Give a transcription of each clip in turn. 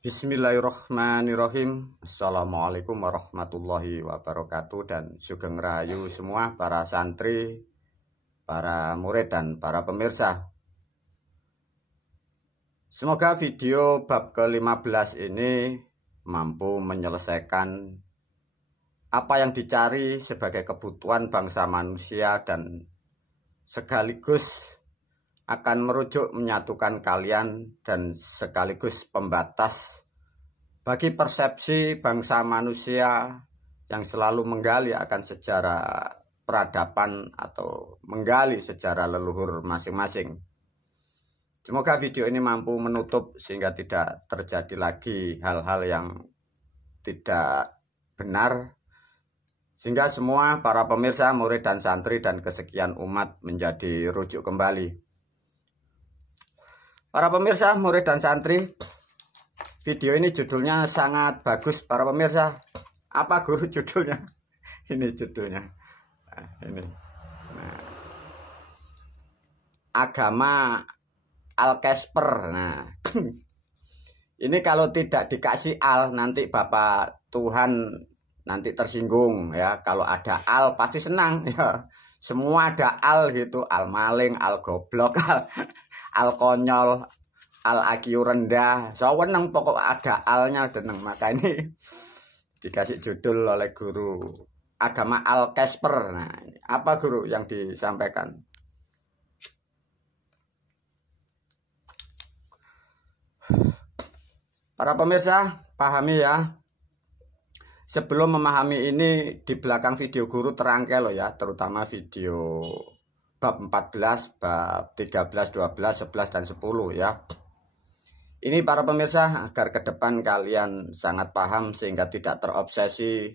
Bismillahirrahmanirrahim. Assalamualaikum warahmatullahi wabarakatuh. Dan sugeng rahayu semua para santri, para murid dan para pemirsa. Semoga video bab ke-15 ini mampu menyelesaikan apa yang dicari sebagai kebutuhan bangsa manusia dan sekaligus akan merujuk menyatukan kalian dan sekaligus pembatas bagi persepsi bangsa manusia yang selalu menggali akan sejarah peradaban atau menggali sejarah leluhur masing-masing. Semoga video ini mampu menutup sehingga tidak terjadi lagi hal-hal yang tidak benar, sehingga semua para pemirsa, murid dan santri dan kesekian umat menjadi rujuk kembali. Para pemirsa, murid dan santri, video ini judulnya sangat bagus para pemirsa. Apa guru judulnya? Ini judulnya. Nah, ini. Nah. Agama Al-Casper. Nah. Ini kalau tidak dikasih al, nanti Bapak Tuhan nanti tersinggung ya. Kalau ada al pasti senang ya. Semua ada al gitu, al maling, al goblok, al konyol, al IQ rendah, seneng pokok ada alnya deneng. Maka ini dikasih judul oleh guru agama Al-Casper. Nah, apa guru yang disampaikan? Para pemirsa, pahami ya. Sebelum memahami ini, di belakang video guru terangkai loh ya, terutama video bab 14, bab 13, 12, 11, dan 10 ya. Ini para pemirsa agar ke depan kalian sangat paham sehingga tidak terobsesi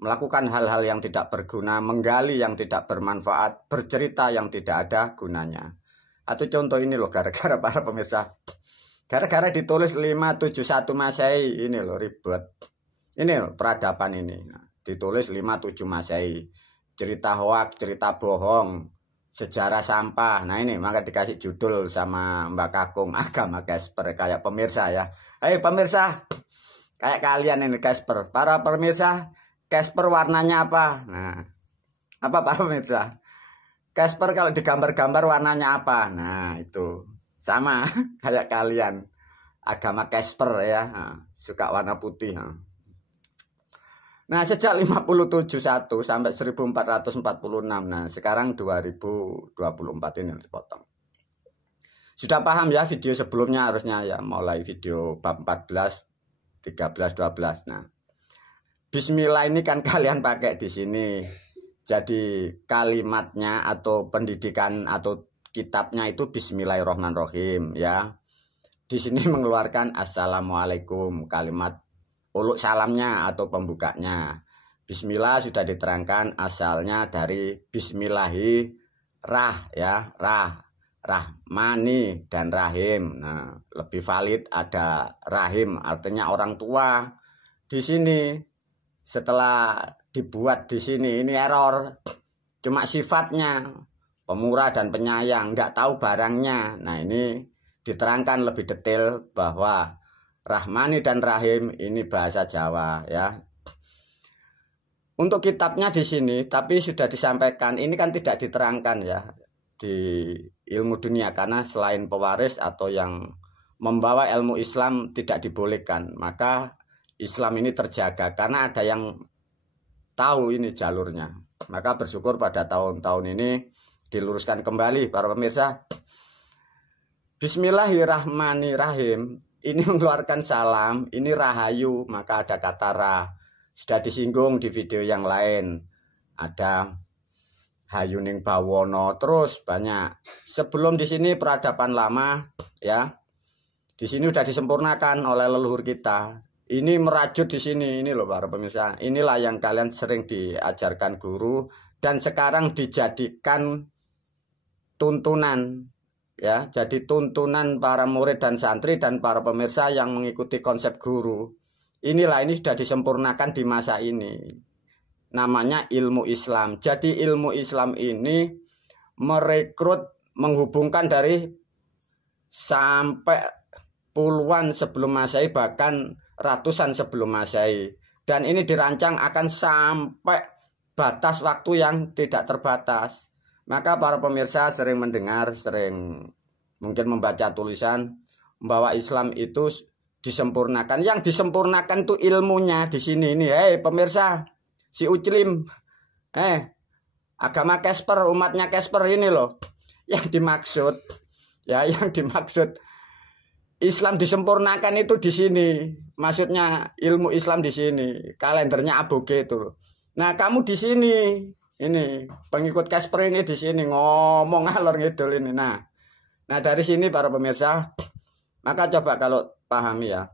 melakukan hal-hal yang tidak berguna, menggali yang tidak bermanfaat, bercerita yang tidak ada gunanya. Atau contoh ini loh, gara-gara para pemirsa, gara-gara ditulis 571 Masehi ini loh ribet. Ini loh, peradaban ini. Nah, ditulis 57 Masehi. Cerita hoak, cerita bohong, sejarah sampah. Nah ini maka dikasih judul sama Mbak Kakung, agama Casper. Kayak pemirsa ya. Ayo pemirsa, kayak kalian ini Casper. Para pemirsa, Casper warnanya apa? Nah, apa para pemirsa? Casper kalau digambar-gambar warnanya apa? Nah itu sama kayak kalian. Agama Casper ya. Nah, suka warna putih. Nah, sejak 571 sampai 1446. Nah, sekarang 2024 ini dipotong. Sudah paham ya video sebelumnya harusnya ya, mulai video bab 14, 13, 12. Nah, bismillah ini kan kalian pakai di sini. Jadi kalimatnya atau pendidikan atau kitabnya itu bismillahirrahmanirrahim ya. Di sini mengeluarkan assalamualaikum, kalimat uluk salamnya atau pembukanya. Bismillah sudah diterangkan asalnya dari bismillahi rah ya, rahmani dan rahim. Nah, lebih valid ada rahim artinya orang tua. Di sini setelah dibuat di sini ini error. Cuma sifatnya pemurah dan penyayang, nggak tahu barangnya. Nah, ini diterangkan lebih detail bahwa Rahmani dan Rahim ini bahasa Jawa ya. Untuk kitabnya di sini, tapi sudah disampaikan, ini kan tidak diterangkan ya di ilmu dunia karena selain pewaris atau yang membawa ilmu Islam tidak dibolehkan. Maka Islam ini terjaga karena ada yang tahu ini jalurnya. Maka bersyukur pada tahun-tahun ini diluruskan kembali para pemirsa. Bismillahirrahmanirrahim. Ini mengeluarkan salam, ini rahayu, maka ada kata rah. Sudah disinggung di video yang lain. Ada hayuning bawono, terus banyak. Sebelum di sini peradaban lama, ya. Di sini sudah disempurnakan oleh leluhur kita. Ini merajut di sini, ini loh para pemirsa. Inilah yang kalian sering diajarkan guru dan sekarang dijadikan tuntunan. Ya, jadi tuntunan para murid dan santri dan para pemirsa yang mengikuti konsep guru. Inilah ini sudah disempurnakan di masa ini. Namanya ilmu Islam. Jadi ilmu Islam ini merekrut, menghubungkan dari sampai puluhan sebelum Masehi, bahkan ratusan sebelum Masehi. Dan ini dirancang akan sampai batas waktu yang tidak terbatas. Maka para pemirsa sering mendengar, sering mungkin membaca tulisan bahwa Islam itu disempurnakan. Yang disempurnakan itu ilmunya di sini ini. Hei pemirsa, si Uclim, agama Casper, umatnya Casper ini loh. Yang dimaksud, ya yang dimaksud Islam disempurnakan itu di sini. Maksudnya ilmu Islam di sini. Kalendernya aboge itu. Nah, kamu di sini. Ini pengikut Casper ini di sini ngomong ngalor ngidul ini. Nah, dari sini para pemirsa, maka coba kalau pahami ya.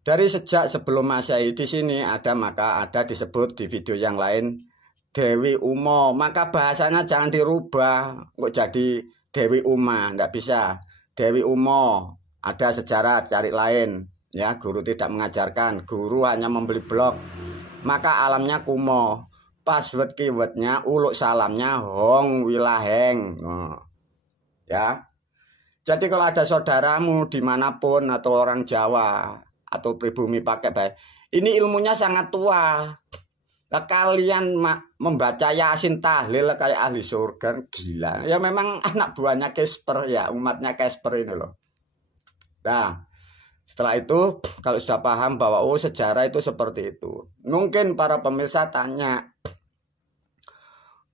Dari sejak sebelum Masehi di sini maka ada disebut di video yang lain Dewi Uma. Maka bahasanya jangan dirubah kok jadi Dewi Uma, enggak bisa. Dewi Uma, ada sejarah cari lain ya, guru tidak mengajarkan, guru hanya membeli blog. Maka alamnya kumo, password keywordnya uluk salamnya hong wilaheng. Ya, jadi kalau ada saudaramu dimanapun atau orang Jawa atau pribumi pakai baik, ini ilmunya sangat tua. Nah, kalian membaca Yasin tahlil kayak ahli surga, gila. Ya memang anak buahnya Casper ya, umatnya Casper ini loh. Nah, setelah itu kalau sudah paham bahwa sejarah itu seperti itu, mungkin para pemirsa tanya,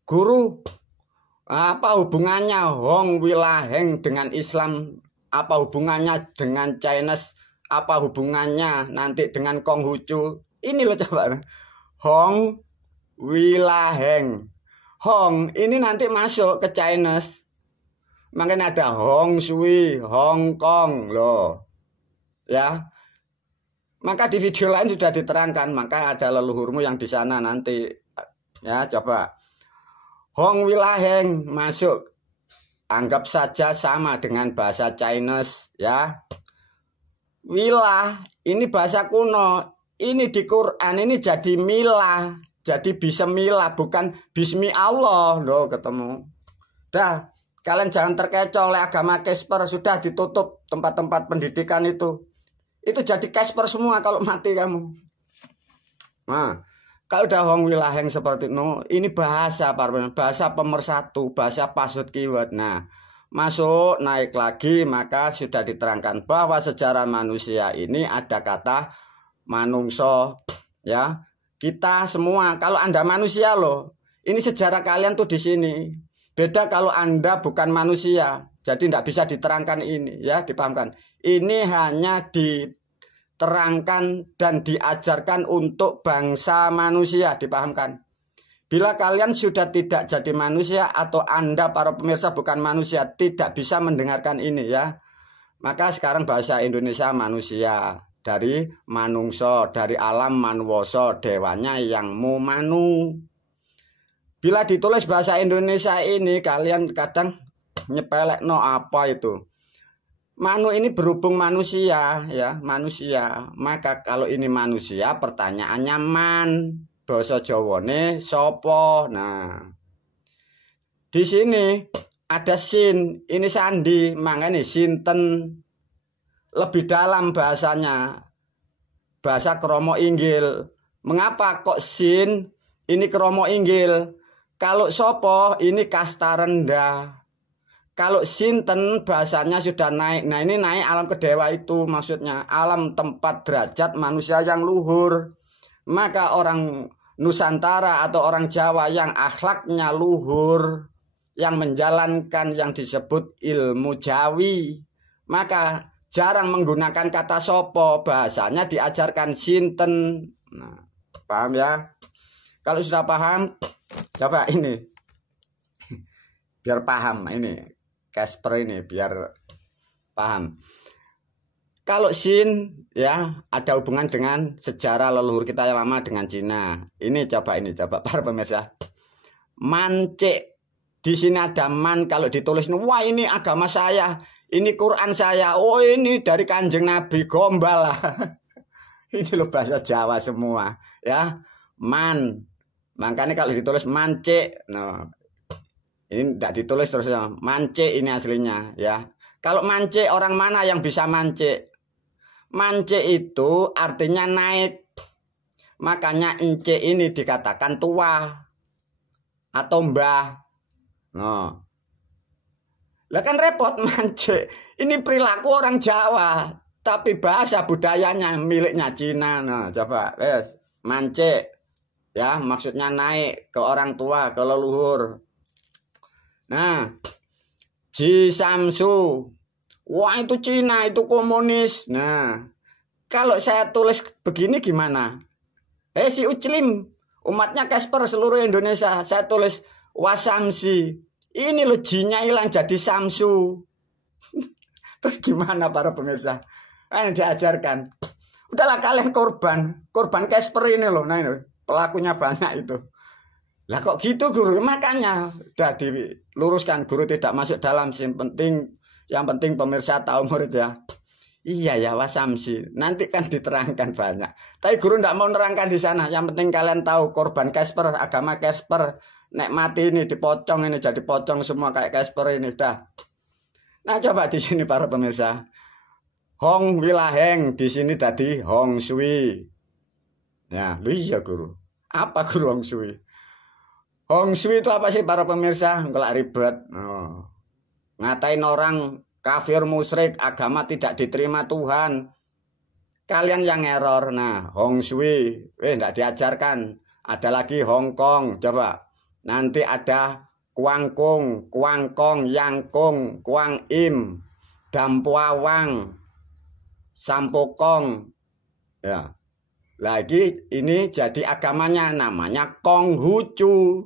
guru, apa hubungannya Hong Wilaheng dengan Islam? Apa hubungannya dengan Chinese? Apa hubungannya nanti dengan Konghucu? Ini loh coba. Hong Wilaheng. Hong ini nanti masuk ke Chinese. Makanya ada Hong Sui, Hong Kong loh. Ya. Maka di video lain sudah diterangkan, maka ada leluhurmu yang di sana nanti. Ya, coba. Hong Wilaheng masuk. Anggap saja sama dengan bahasa Chinese, ya. Wilah ini bahasa kuno. Ini di Quran ini jadi milah, jadi bismillah, bukan bismi Allah loh, ketemu. Dah, kalian jangan terkecoh oleh agama Casper, sudah ditutup tempat-tempat pendidikan itu. Itu jadi Casper semua kalau mati kamu. Nah, kalau udah Hong Wilaheng seperti itu, ini bahasa pemersatu, bahasa password keyword. Nah, masuk naik lagi, maka sudah diterangkan bahwa sejarah manusia ini ada kata manungso, ya. Kita semua, kalau Anda manusia loh, ini sejarah kalian tuh di sini. Beda kalau Anda bukan manusia, jadi tidak bisa diterangkan ini, ya, dipahamkan. Ini hanya diterangkan dan diajarkan untuk bangsa manusia, dipahamkan. Bila kalian sudah tidak jadi manusia atau Anda para pemirsa bukan manusia, tidak bisa mendengarkan ini, ya. Maka sekarang bahasa Indonesia manusia. Dari manungso, dari alam manwoso, dewanya yang manu. Bila ditulis bahasa Indonesia ini, kalian kadang nyepelek no apa itu. Manu ini berhubung manusia, ya, manusia. Maka kalau ini manusia, pertanyaannya man. Basa Jawane sopo. Nah, di sini ada sin, ini sandi, makanya sinten. Lebih dalam bahasanya, bahasa kromo inggil. Mengapa kok sin ini kromo inggil? Kalau sopo ini kasta rendah. Kalau sinten bahasanya sudah naik. Nah, ini naik alam kedewa itu maksudnya, alam tempat derajat manusia yang luhur. Maka orang Nusantara atau orang Jawa yang akhlaknya luhur, yang menjalankan yang disebut ilmu Jawi, maka jarang menggunakan kata sopo, bahasanya diajarkan sinten. Nah, paham ya? Kalau sudah paham, coba ini. Biar paham ini. Casper ini biar paham. Kalau sin ya ada hubungan dengan sejarah leluhur kita yang lama dengan Cina. Ini coba para pemirsa. Mancik. Di sini ada man, kalau ditulis, wah ini agama saya, ini Quran saya, oh ini dari Kanjeng Nabi, gombal lah. Ini loh bahasa Jawa semua, ya. Man, makanya kalau ditulis mancik, no. Ini tidak ditulis terus ya, mancik ini aslinya, ya. Kalau mance, orang mana yang bisa mance? Mance itu artinya naik. Makanya ence ini dikatakan tua atau mbah. Nah, lah kan repot mance. Ini perilaku orang Jawa, tapi bahasa budayanya miliknya Cina. Nah, coba, mance, ya maksudnya naik ke orang tua, ke leluhur. Nah, Ji Samsu, wah itu Cina, itu komunis. Nah, kalau saya tulis begini gimana? Si Uclim, umatnya Casper seluruh Indonesia, saya tulis Wasamsi. Ini loh jinya hilang jadi Samsu. Terus gimana para pemirsa? Yang diajarkan. Udahlah kalian korban Casper ini loh. Nah ini pelakunya banyak itu. Lah kok gitu guru? Makanya udah diluruskan, guru tidak masuk dalam. Yang penting pemirsa tahu murid ya. Iya ya Wasamsi, nanti kan diterangkan banyak. Tapi guru tidak mau menerangkan di sana. Yang penting kalian tahu korban Casper, agama Casper, nek mati ini dipocong ini jadi pocong semua kayak Casper ini dah. Nah coba di sini para pemirsa, Hong Wilaheng di sini tadi Hong Sui. Ya, lu iya guru. Apa guru Hong Sui? Hong Sui itu apa sih para pemirsa? Enggak ribet. Oh. Ngatain orang kafir musyrik, agama tidak diterima Tuhan. Kalian yang error. Nah, Hong Sui, enggak diajarkan. Ada lagi Hong Kong, coba. Nanti ada Kuangkung, Kuangkong, Yangkung, Kuang Im, Dampuawang, Sampokong. Ya. Lagi ini jadi agamanya namanya Konghucu.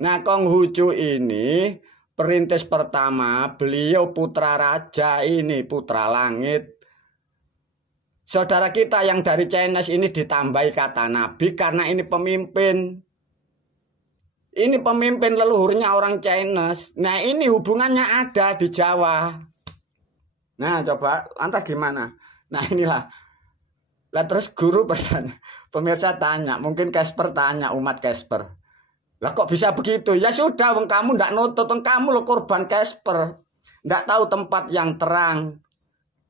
Nah, Konghucu ini perintis pertama, beliau putra raja ini, putra langit. Saudara kita yang dari Chinese ini ditambahi kata nabi karena ini pemimpin. Ini pemimpin leluhurnya orang Chinese. Nah ini hubungannya ada di Jawa. Nah coba, lantas gimana? Nah inilah. Lah terus guru bertanya, pemirsa tanya, mungkin Casper tanya, umat Casper. Lah kok bisa begitu? Ya sudah, kamu ndak nutut, kamu lo korban Casper. Ndak tahu tempat yang terang.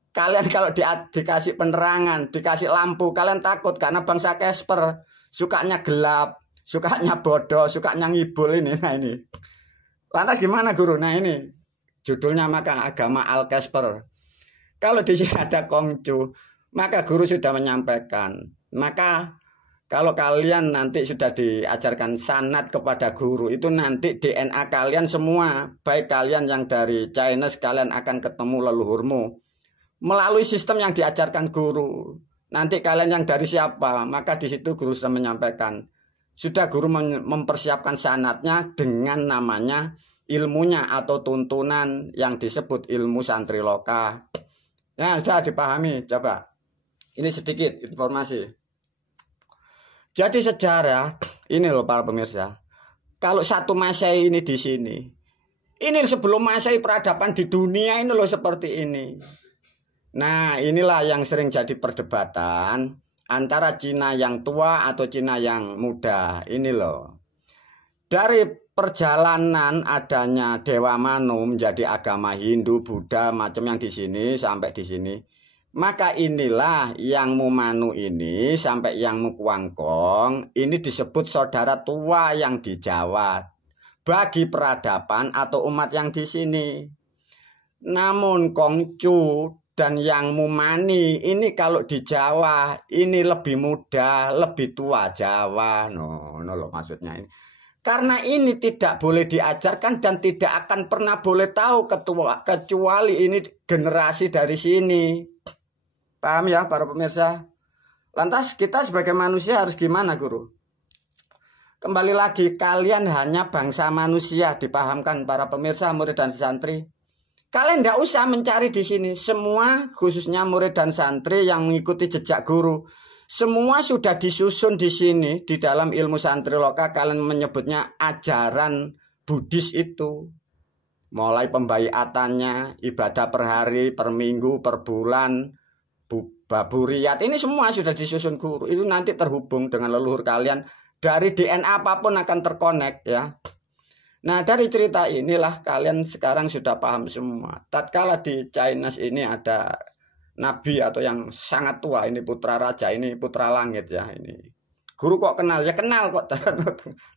Kalian kalau dikasih penerangan, dikasih lampu, kalian takut karena bangsa Casper sukanya gelap, sukanya bodoh, sukanya ngibul ini. Nah ini. Lantas gimana guru? Nah ini judulnya maka agama Al-Casper. Kalau di sini ada Kongcu, maka guru sudah menyampaikan. Maka kalau kalian nanti sudah diajarkan sanad kepada guru, itu nanti DNA kalian semua, baik kalian yang dari Chinese, kalian akan ketemu leluhurmu melalui sistem yang diajarkan guru. Nanti kalian yang dari siapa, maka di situ guru sudah menyampaikan. Sudah guru mempersiapkan sanadnya dengan namanya ilmunya atau tuntunan yang disebut ilmu santriloka. Ya sudah dipahami, coba. Ini sedikit informasi. Jadi sejarah ini loh para pemirsa. Kalau satu Masehi ini di sini, ini sebelum Masehi peradaban di dunia ini loh seperti ini. Nah inilah yang sering jadi perdebatan antara Cina yang tua atau Cina yang muda. Ini loh. Dari perjalanan adanya Dewa Manu menjadi agama Hindu, Buddha, macam yang di sini sampai di sini. Maka inilah yang Mumanu ini sampai yang Mukuangkong ini disebut saudara tua yang di Jawa bagi peradaban atau umat yang di sini. Namun Kongcu dan yang Mumani ini kalau di Jawa ini lebih muda, lebih tua Jawa. No loh maksudnya ini. Karena ini tidak boleh diajarkan dan tidak akan pernah boleh tahu kecuali ini generasi dari sini. Paham ya para pemirsa? Lantas kita sebagai manusia harus gimana guru? Kembali lagi, kalian hanya bangsa manusia, dipahamkan para pemirsa, murid dan santri. Kalian tidak usah mencari di sini. Semua khususnya murid dan santri yang mengikuti jejak guru. Semua sudah disusun di sini. Di dalam ilmu santriloka kalian menyebutnya ajaran Buddhis itu. Mulai pembaiatannya, ibadah per hari, per minggu, per bulan, baburiat. Ini semua sudah disusun guru. Itu nanti terhubung dengan leluhur kalian. Dari DNA apapun akan terkonek ya. Nah, dari cerita inilah kalian sekarang sudah paham semua. Tatkala di Chinese ini ada nabi atau yang sangat tua, ini putra raja, ini putra langit ya ini. Guru kok kenal? Ya kenal kok.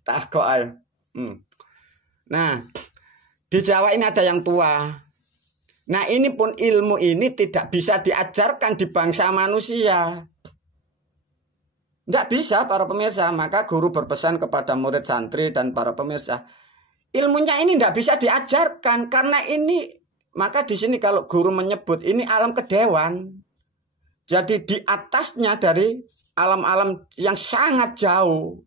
Tak kok ayo. Nah, di Jawa ini ada yang tua. Nah, ini pun ilmu ini tidak bisa diajarkan di bangsa manusia. Tidak bisa para pemirsa. Maka guru berpesan kepada murid santri dan para pemirsa, ilmunya ini tidak bisa diajarkan karena ini. Maka di sini kalau guru menyebut ini alam kedewan. Jadi di atasnya dari alam-alam yang sangat jauh.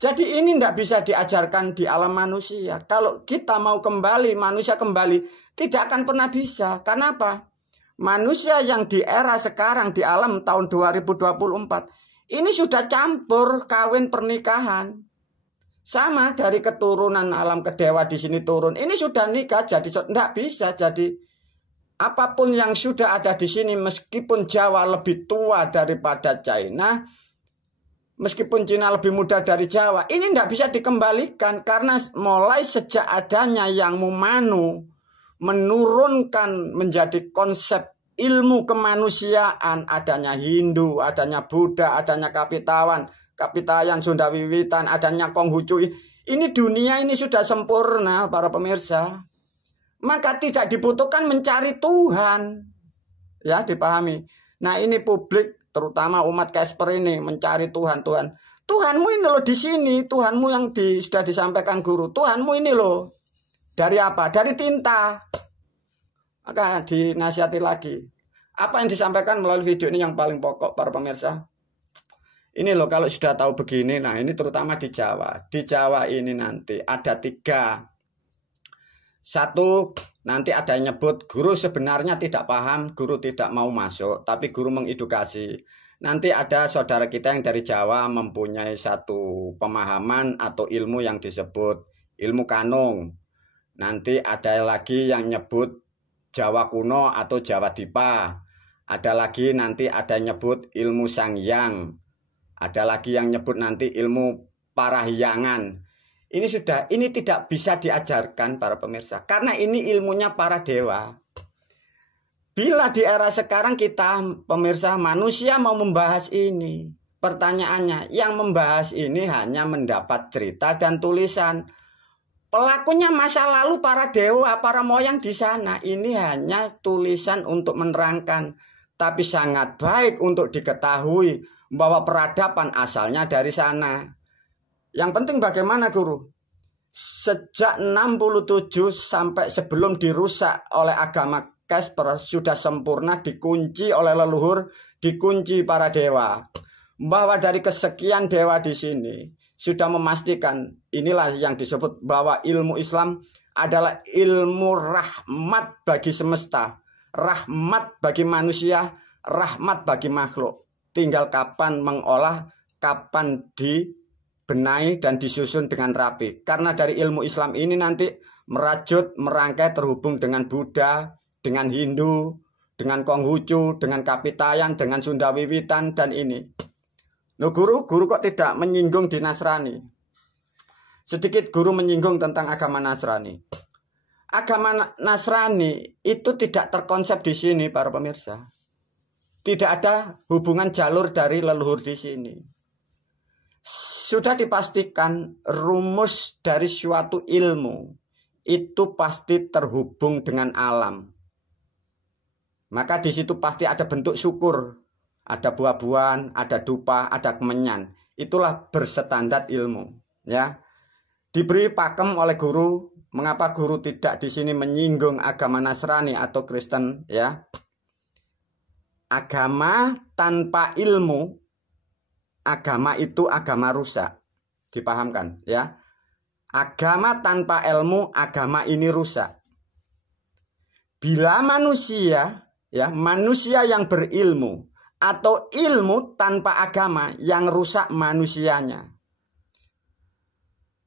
Jadi ini tidak bisa diajarkan di alam manusia. Kalau kita mau kembali, manusia kembali, tidak akan pernah bisa. Karena apa? Manusia yang di era sekarang, di alam tahun 2024, ini sudah campur kawin pernikahan. Sama dari keturunan alam kedewa di sini turun. Ini sudah nikah, jadi tidak bisa. Jadi apapun yang sudah ada di sini, meskipun Jawa lebih tua daripada China, meskipun Cina lebih muda dari Jawa, ini tidak bisa dikembalikan karena mulai sejak adanya yang Mumanu menurunkan menjadi konsep ilmu kemanusiaan, adanya Hindu, adanya Buddha, adanya Kapitayan, Sunda Wiwitan, adanya Konghucu. Ini dunia ini sudah sempurna para pemirsa. Maka tidak dibutuhkan mencari Tuhan. Ya, dipahami. Nah, ini publik terutama umat Casper ini mencari Tuhan. Tuhanmu ini loh di sini. Tuhanmu yang sudah disampaikan guru. Tuhanmu ini loh. Dari apa? Dari tinta. Maka dinasihati lagi. Apa yang disampaikan melalui video ini yang paling pokok para pemirsa. Ini loh kalau sudah tahu begini. Nah ini terutama di Jawa. Di Jawa ini nanti ada 3. Satu, nanti ada yang nyebut guru sebenarnya tidak paham, guru tidak mau masuk, tapi guru mengedukasi. Nanti ada saudara kita yang dari Jawa mempunyai satu pemahaman atau ilmu yang disebut ilmu kanung. Nanti ada lagi yang nyebut Jawa kuno atau Jawa Dipa. Ada lagi nanti ada yang nyebut ilmu Sangyang. Ada lagi yang nyebut nanti ilmu Parahyangan. Ini tidak bisa diajarkan para pemirsa karena ini ilmunya para dewa. Bila di era sekarang kita pemirsa manusia mau membahas ini, pertanyaannya yang membahas ini hanya mendapat cerita dan tulisan. Pelakunya masa lalu para dewa, para moyang di sana. Ini hanya tulisan untuk menerangkan, tapi sangat baik untuk diketahui bahwa peradaban asalnya dari sana. Yang penting bagaimana guru? Sejak 67 sampai sebelum dirusak oleh agama Casper sudah sempurna dikunci oleh leluhur, dikunci para dewa. Bahwa dari kesekian dewa di sini sudah memastikan inilah yang disebut bahwa ilmu Islam adalah ilmu rahmat bagi semesta, rahmat bagi manusia, rahmat bagi makhluk. Tinggal kapan mengolah, kapan dibenahi dan disusun dengan rapi. Karena dari ilmu Islam ini nanti merajut, merangkai terhubung dengan Buddha, dengan Hindu, dengan Konghucu, dengan Kapitayan, dengan Sunda Wiwitan dan ini. Loh guru kok tidak menyinggung di Nasrani? Sedikit guru menyinggung tentang agama Nasrani. Agama Nasrani itu tidak terkonsep di sini para pemirsa. Tidak ada hubungan jalur dari leluhur di sini. Sudah dipastikan rumus dari suatu ilmu itu pasti terhubung dengan alam. Maka di situ pasti ada bentuk syukur, ada buah-buahan, ada dupa, ada kemenyan. Itulah berstandar ilmu, ya. Diberi pakem oleh guru, mengapa guru tidak di sini menyinggung agama Nasrani atau Kristen, ya. Agama tanpa ilmu, agama itu agama rusak. Dipahamkan, ya. Agama tanpa ilmu, agama ini rusak. Bila manusia, ya, manusia yang berilmu atau ilmu tanpa agama yang rusak manusianya.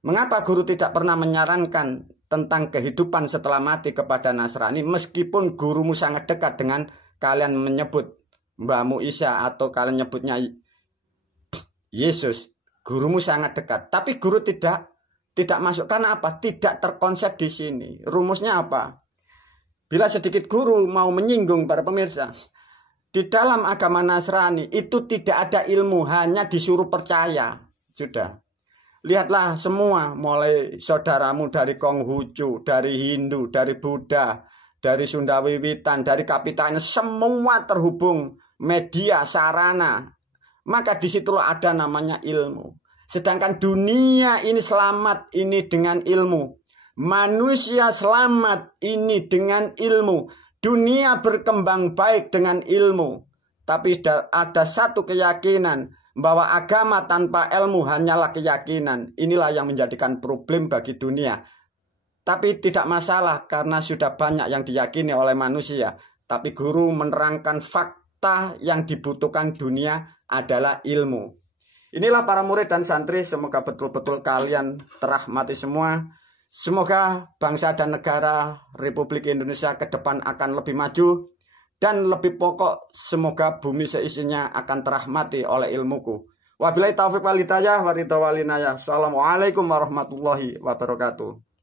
Mengapa guru tidak pernah menyarankan tentang kehidupan setelah mati kepada Nasrani meskipun gurumu sangat dekat dengan kalian menyebut Mbahmu Isa atau kalian nyebutnya Yesus, gurumu sangat dekat, tapi guru tidak Tidak masuk. Karena apa? Tidak terkonsep di sini. Rumusnya apa? Bila sedikit guru mau menyinggung para pemirsa, di dalam agama Nasrani itu tidak ada ilmu, hanya disuruh percaya. Sudah. Lihatlah semua, mulai saudaramu dari Konghucu, dari Hindu, dari Buddha, dari Sunda Wiwitan, dari Kapitaine, semua terhubung media, sarana. Maka disitulah ada namanya ilmu. Sedangkan dunia ini selamat ini dengan ilmu. Manusia selamat ini dengan ilmu. Dunia berkembang baik dengan ilmu. Tapi ada satu keyakinan bahwa agama tanpa ilmu hanyalah keyakinan. Inilah yang menjadikan problem bagi dunia. Tapi tidak masalah karena sudah banyak yang diyakini oleh manusia. Tapi guru menerangkan fakta yang dibutuhkan dunia adalah ilmu. Inilah para murid dan santri, semoga betul-betul kalian terahmati semua. Semoga bangsa dan negara Republik Indonesia ke depan akan lebih maju. Dan lebih pokok, semoga bumi seisinya akan terahmati oleh ilmuku. Wabillahi taufiq wal hidayah wa ridha wal inayah. Assalamualaikum warahmatullahi wabarakatuh.